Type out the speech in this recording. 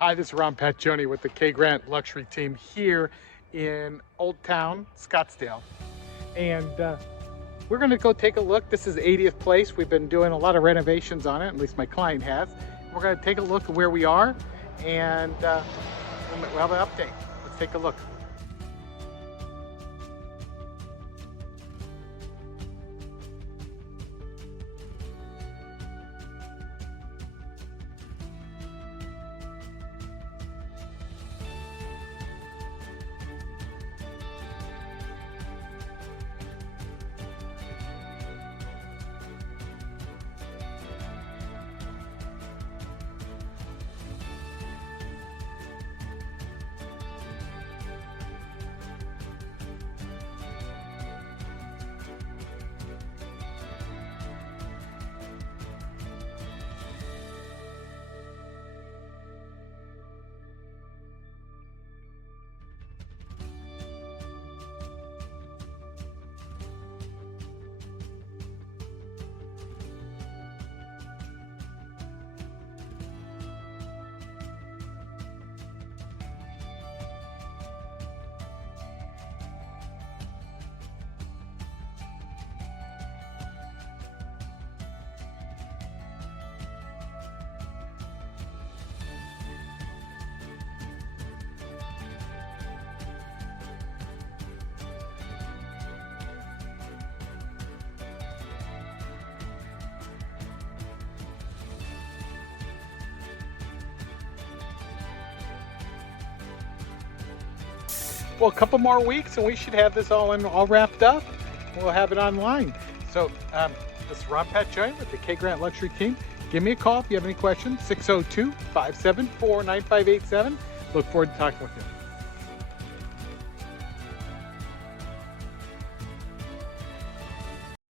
Hi, this is Pacioni with the K Grant Luxury Team here in Old Town, Scottsdale. And we're going to go take a look. This is 80th Place. We've been doing a lot of renovations on it, at least my client has. We're going to take a look at where we are and we'll have an update. Let's take a look. Well, a couple more weeks and we should have this all wrapped up. We'll have it online. So this is Pacioni with the K Grant Luxury Team. Give me a call if you have any questions, 602-574-9587. Look forward to talking with you.